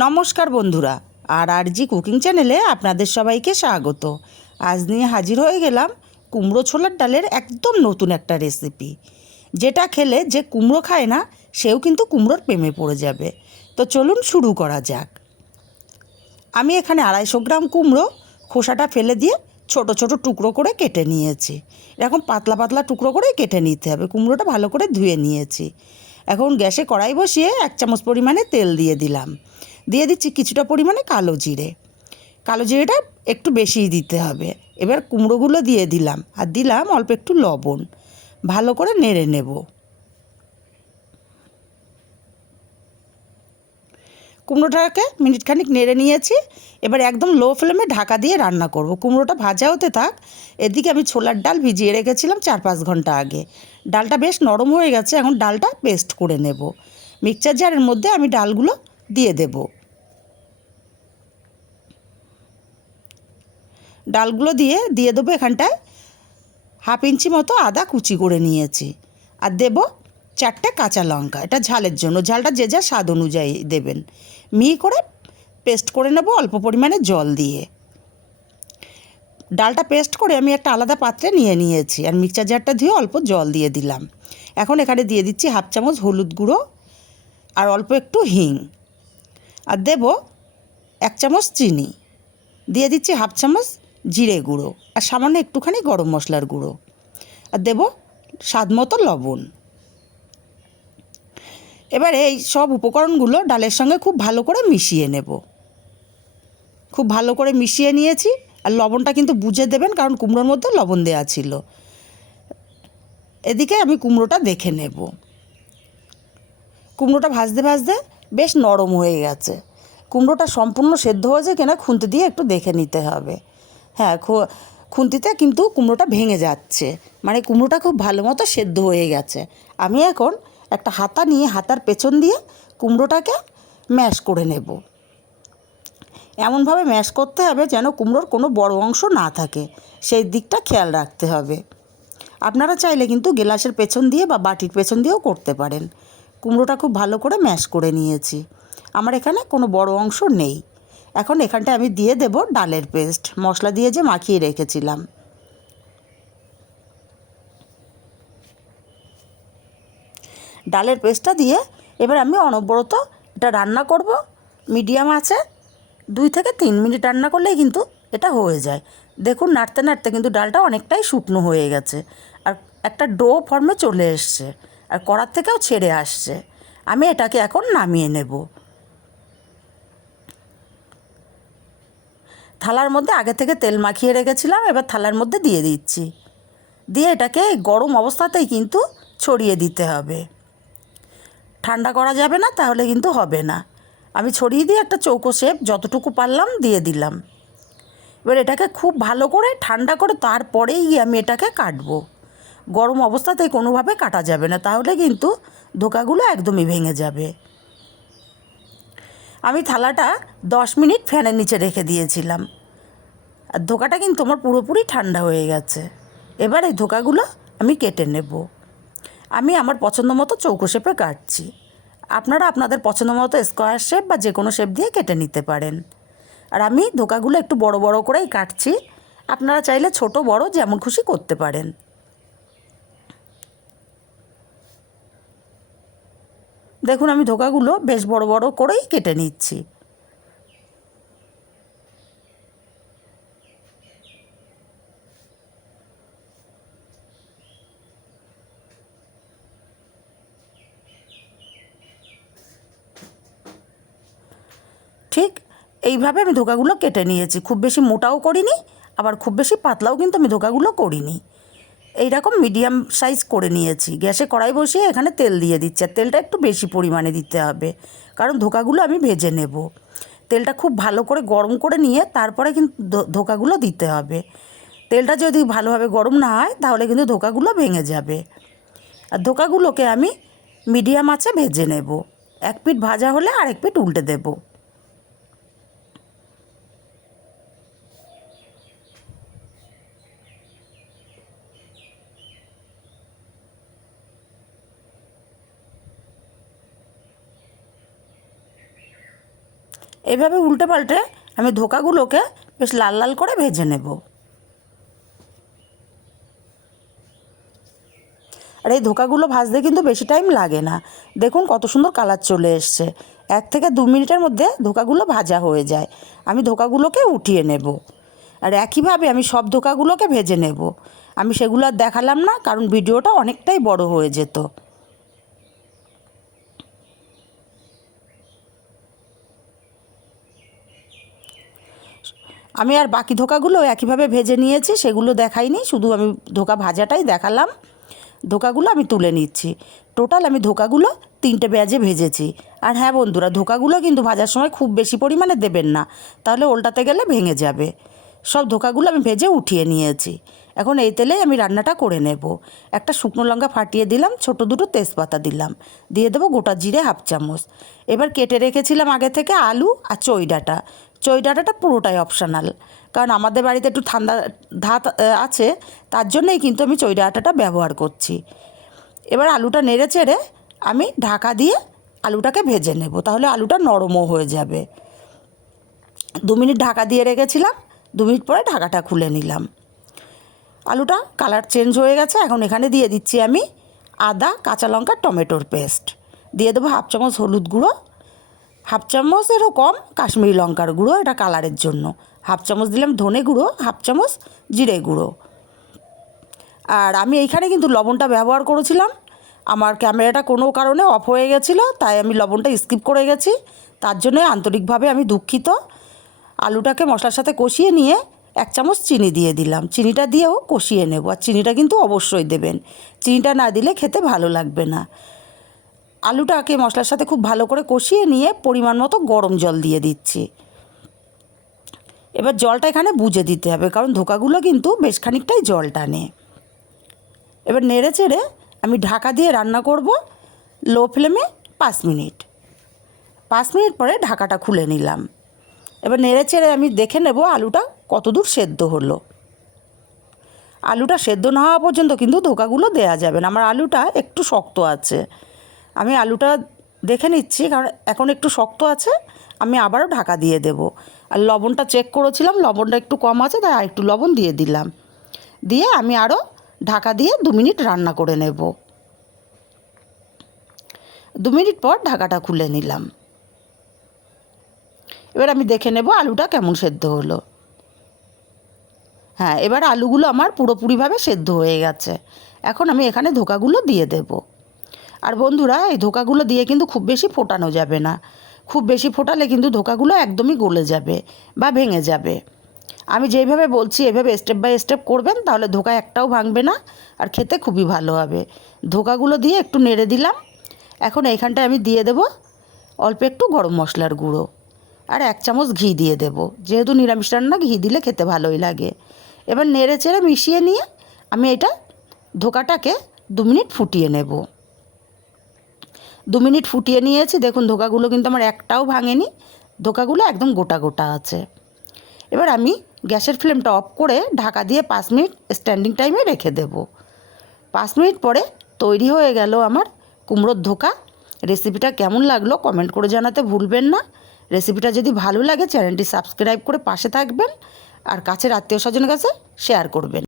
নমস্কার বন্ধুরা, আর আর জি কুকিং চ্যানেলে আপনাদের সবাইকে স্বাগত। আজ নিয়ে হাজির হয়ে গেলাম কুমড়ো ছোলার ডালের একদম নতুন একটা রেসিপি। যেটা খেলে যে কুমড়ো খায় না, সেও কিন্তু কুমড়োর প্রেমে পড়ে যাবে। তো চলুন শুরু করা যাক। আমি এখানে আড়াইশো গ্রাম কুমড়ো খোসাটা ফেলে দিয়ে ছোট ছোট টুকরো করে কেটে নিয়েছি। এরকম পাতলা পাতলা টুকরো করে কেটে নিতে হবে, কুমড়োটা ভালো করে ধুয়ে নিয়েছি। এখন গ্যাসে কড়াই বসিয়ে এক চামচ পরিমাণে তেল দিয়ে দিলাম। দিয়ে দিচ্ছি কিছুটা পরিমাণে কালো জিরে। কালো জিরেটা একটু বেশিই দিতে হবে। এবার কুমড়োগুলো দিয়ে দিলাম। আর দিলাম অল্প একটু লবণ। ভালো করে নেড়ে নেব। কুমড়োটাকে মিনিট খানিক নেড়ে নিয়েছি। এবার একদম লো ফ্লেমে ঢাকা দিয়ে রান্না করব। কুমড়োটা ভাজা হতে থাক। এদিকে আমি ছোলার ডাল ভিজিয়ে রেখেছিলাম চার পাঁচ ঘণ্টা আগে। ডালটা বেশ নরম হয়ে গেছে। এখন ডালটা পেস্ট করে নেব। মিক্সচার জারের মধ্যে আমি ডালগুলো দিয়ে দেব। ডালগুলো দিয়ে দিয়ে দেবো এখানটায় হাফ ইঞ্চি মতো আদা কুচি করে নিয়েছি। আর দেব চারটে কাঁচা লঙ্কা, এটা ঝালের জন্য। ঝালটা যে যা স্বাদ অনুযায়ী দেবেন। মিহি করে পেস্ট করে নেব অল্প পরিমাণে জল দিয়ে। ডালটা পেস্ট করে আমি একটা আলাদা পাত্রে নিয়ে নিয়েছি আর মিক্সচার জারটা ধুয়ে অল্প জল দিয়ে দিলাম। এখন এখানে দিয়ে দিচ্ছি হাফ চামচ হলুদ গুঁড়ো আর অল্প একটু হিং। আর দেব এক চামচ চিনি। দিয়ে দিচ্ছি হাফ চামচ জিরে গুঁড়ো আর সামান্য একটুখানি গরম মশলার গুঁড়ো। আর দেব স্বাদ মতো লবণ। এবার এই সব উপকরণগুলো ডালের সঙ্গে খুব ভালো করে মিশিয়ে নেব। খুব ভালো করে মিশিয়ে নিয়েছি আর লবণটা কিন্তু বুঝে দেবেন কারণ কুমড়োর মধ্যে লবণ দেওয়া ছিল। এদিকে আমি কুমড়োটা দেখে নেব। কুমড়োটা ভাজতে ভাজতে বেশ নরম হয়ে গেছে। কুমড়োটা সম্পূর্ণ সেদ্ধ হয়েছে কিনা খুন্তি দিয়ে একটু দেখে নিতে হবে। হ্যাঁ খুন্তিতে কিন্তু কুমড়োটা ভেঙে যাচ্ছে। মানে কুমড়োটা খুব ভালো মতো সেদ্ধ হয়ে গেছে। আমি এখন একটা হাতা নিয়ে, হাতার পেছন দিয়ে কুমড়োটাকে ম্যাশ করে নেব। এমনভাবে ম্যাশ করতে হবে যেন কুমড়োর কোনো বড় অংশ না থাকে। সেই দিকটা খেয়াল রাখতে হবে। আপনারা চাইলে কিন্তু গেলাসের পেছন দিয়ে বা বাটির পেছন দিয়েও করতে পারেন। কুমড়োটা খুব ভালো করে ম্যাশ করে নিয়েছি। আমার এখানে কোনো বড় অংশ নেই। এখন এখানটা আমি দিয়ে দেব ডালের পেস্ট। মশলা দিয়ে যে মাখিয়ে রেখেছিলাম। ডালের পেস্টটা দিয়ে এবার আমি অনবরত এটা রান্না করব। মিডিয়াম আছে, দুই থেকে তিন মিনিট রান্না করলেই কিন্তু এটা হয়ে যায়। দেখুন, নাড়তে নাড়তে কিন্তু ডালটা অনেকটাই শুকনো হয়ে গেছে। আর একটা ডো ফর্মে চলে এসছে, আর কড়ার থেকেও ছেড়ে আসছে। আমি এটাকে এখন নামিয়ে নেব। থালার মধ্যে আগে থেকে তেল মাখিয়ে রেখেছিলাম, এবার থালার মধ্যে দিয়ে দিচ্ছি। দিয়ে এটাকে গরম অবস্থাতেই কিন্তু ছড়িয়ে দিতে হবে। ঠান্ডা করা যাবে না, তাহলে কিন্তু হবে না। আমি ছড়িয়ে দিয়ে একটা চৌকো শেপ যতটুকু পারলাম দিয়ে দিলাম। এবার এটাকে খুব ভালো করে ঠান্ডা করে তারপরেই আমি এটাকে কাটবো। গরম অবস্থাতেই কোনোভাবে কাটা যাবে না, তাহলে কিন্তু ধোকাগুলো একদমই ভেঙে যাবে। আমি থালাটা দশ মিনিট ফ্যানের নিচে রেখে দিয়েছিলাম। আর ধোকাটা কিন্তু আমার পুরোপুরি ঠান্ডা হয়ে গেছে। এবার এই ধোকাগুলো আমি কেটে নেব। আমি আমার পছন্দ মতো চৌকো শেপে কাটছি। আপনারা আপনাদের পছন্দ মতো স্কোয়ার শেপ বা যে কোনো শেপ দিয়ে কেটে নিতে পারেন। আর আমি ধোকাগুলো একটু বড় বড় করেই কাটছি। আপনারা চাইলে ছোট বড় যেমন খুশি করতে পারেন। দেখুন, আমি ধোকাগুলো বেশ বড় বড় করেই কেটে নিচ্ছি। ঠিক এইভাবে আমি ধোকাগুলো কেটে নিয়েছি। খুব বেশি মোটাও করিনি, আবার খুব বেশি পাতলাও কিন্তু আমি ধোকাগুলো করিনি। এইরকম মিডিয়াম সাইজ করে নিয়েছি। গ্যাসে কড়াই বসিয়ে এখানে তেল দিয়ে দিচ্ছি। আর তেলটা একটু বেশি পরিমাণে দিতে হবে। কারণ ধোকাগুলো আমি ভেজে নেব। তেলটা খুব ভালো করে গরম করে নিয়ে তারপরে কিন্তু ধোকাগুলো দিতে হবে। তেলটা যদি ভালোভাবে গরম না হয়, তাহলে কিন্তু ধোকাগুলো ভেঙে যাবে। আর ধোকাগুলোকে আমি মিডিয়াম আঁচে ভেজে নেব। এক পিঠ ভাজা হলে আরেক পিঠ উল্টে দেবো। এভাবে উল্টে পাল্টে আমি ধোকাগুলোকে বেশ লাল লাল করে ভেজে নেব। আর এই ধোকাগুলো ভাজতে কিন্তু বেশি টাইম লাগে না। দেখুন কত সুন্দর কালার চলে এসছে। এক থেকে দু মিনিটের মধ্যে ধোকাগুলো ভাজা হয়ে যায়। আমি ধোকাগুলোকে উঠিয়ে নেব। আর একইভাবে আমি সব ধোকাগুলোকে ভেজে নেব। আমি সেগুলো আর দেখালাম না, কারণ ভিডিওটা অনেকটাই বড় হয়ে যেত। আমি আর বাকি ধোকাগুলো একইভাবে ভেজে নিয়েছি, সেগুলো দেখাইনি, শুধু আমি ধোকা ভাজাটাই দেখালাম। ধোকাগুলো আমি তুলে নিচ্ছি। টোটাল আমি ধোকাগুলো তিনটে পেঁয়াজে ভেজেছি। আর হ্যাঁ বন্ধুরা, ধোকাগুলো কিন্তু ভাজার সময় খুব বেশি পরিমাণে দেবেন না। তাহলে উল্টাতে গেলে ভেঙে যাবে। সব ধোকাগুলো আমি ভেজে উঠিয়ে নিয়েছি। এখন এই তেলেই আমি রান্নাটা করে নেব। একটা শুকনো লঙ্কা ফাটিয়ে দিলাম, ছোট দুটো তেজপাতা দিলাম। দিয়ে দেবো গোটা জিরে হাফ চামচ। এবার কেটে রেখেছিলাম আগে থেকে আলু আর চই ডাঁটা চই ডাঁটাটা পুরোটাই অপশনাল কারণ আমাদের বাড়িতে একটু ঠান্ডা ধাত আছে, তার জন্যই কিন্তু আমি চই ডাঁটাটা ব্যবহার করছি। এবার আলুটা নেড়ে চেড়ে আমি ঢাকা দিয়ে আলুটাকে ভেজে নেব, তাহলে আলুটা নরমও হয়ে যাবে। দু মিনিট ঢাকা দিয়ে রেখেছিলাম, দু মিনিট পরে ঢাকাটা খুলে নিলাম। আলুটা কালার চেঞ্জ হয়ে গেছে, এখন এখানে দিয়ে দিচ্ছি আমি আদা, কাঁচা লঙ্কা, টমেটোর পেস্ট দিয়ে দেবো হাফ চামচ হলুদ গুঁড়ো হাফ চামচেরও কম কাশ্মীরি লঙ্কার গুঁড়ো, এটা কালারের জন্য। হাফ চামচ দিলাম ধনে গুঁড়ো, হাফ চামচ জিরে গুঁড়ো। আর আমি এইখানে কিন্তু লবণটা ব্যবহার করেছিলাম। আমার ক্যামেরাটা কোনো কারণে অফ হয়ে গেছিল, তাই আমি লবণটা স্কিপ করে গেছি। তার জন্য আন্তরিকভাবে আমি দুঃখিত। আলুটাকে মশলার সাথে কষিয়ে নিয়ে এক চামচ চিনি দিয়ে দিলাম। চিনিটা দিয়েও কষিয়ে নেব, আর চিনিটা কিন্তু অবশ্যই দেবেন। চিনিটা না দিলে খেতে ভালো লাগবে না। আলুটাকে মশলার সাথে খুব ভালো করে কষিয়ে নিয়ে পরিমাণ মতো গরম জল দিয়ে দিচ্ছি। এবার জলটা এখানে বুঝে দিতে হবে, কারণ ধোকাগুলো কিন্তু বেশ খানিকটাই জল টানে। এবার নেড়ে চেড়ে আমি ঢাকা দিয়ে রান্না করব লো ফ্লেমে পাঁচ মিনিট। পাঁচ মিনিট পরে ঢাকাটা খুলে নিলাম। এবার নেড়ে চেড়ে আমি দেখে নেব আলুটা কতদূর সেদ্ধ হলো। আলুটা সেদ্ধ না হওয়া পর্যন্ত কিন্তু ধোকাগুলো দেয়া যাবে না। আমার আলুটা একটু শক্ত আছে। আমি আলুটা দেখে নিচ্ছি, কারণ এখন একটু শক্ত আছে, আমি আবারও ঢাকা দিয়ে দেব। আর লবণটা চেক করেছিলাম, লবণটা একটু কম আছে, তাই আর একটু লবণ দিয়ে দিলাম। দিয়ে আমি আরও ঢাকা দিয়ে দু মিনিট রান্না করে নেব। দু মিনিট পর ঢাকাটা খুলে নিলাম। এবার আমি দেখে নেব আলুটা কেমন সেদ্ধ হলো। হ্যাঁ এবার আলুগুলো আমার পুরোপুরিভাবে সেদ্ধ হয়ে গেছে। এখন আমি এখানে ধোকাগুলো দিয়ে দেব। আর বন্ধুরা, এই ধোকাগুলো দিয়ে কিন্তু খুব বেশি ফোটানো যাবে না। খুব বেশি ফোটালে কিন্তু ধোকাগুলো একদমই গলে যাবে বা ভেঙে যাবে। আমি যেইভাবে বলছি, এভাবে স্টেপ বাই স্টেপ করবেন, তাহলে ধোকা একটাও ভাঙবে না আর খেতে খুবই ভালো হবে। ধোকাগুলো দিয়ে একটু নেড়ে দিলাম। এখন এইখানটায় আমি দিয়ে দেব অল্প একটু গরম মশলার গুঁড়ো আর এক চামচ ঘি দিয়ে দেব। যেহেতু নিরামিষ রান্না, ঘি দিলে খেতে ভালোই লাগে। এবার নেড়ে চেড়ে মিশিয়ে নিয়ে আমি এটা ধোকাটাকে দু মিনিট ফুটিয়ে নেব। দু মিনিট ফুটিয়ে নিয়েছি। দেখুন, ধোকাগুলো কিন্তু আমার একটাও ভাঙেনি। ধোকাগুলো একদম গোটা গোটা আছে। এবার আমি গ্যাসের ফ্লেমটা অফ করে ঢাকা দিয়ে পাঁচ মিনিট স্ট্যান্ডিং টাইমে রেখে দেব। পাঁচ মিনিট পরে তৈরি হয়ে গেল আমার কুমড়োর ধোকা। রেসিপিটা কেমন লাগল কমেন্ট করে জানাতে ভুলবেন না। রেসিপিটা যদি ভালো লাগে, চ্যানেলটি সাবস্ক্রাইব করে পাশে থাকবেন। আর কাছের আত্মীয় স্বজনের কাছে শেয়ার করবেন।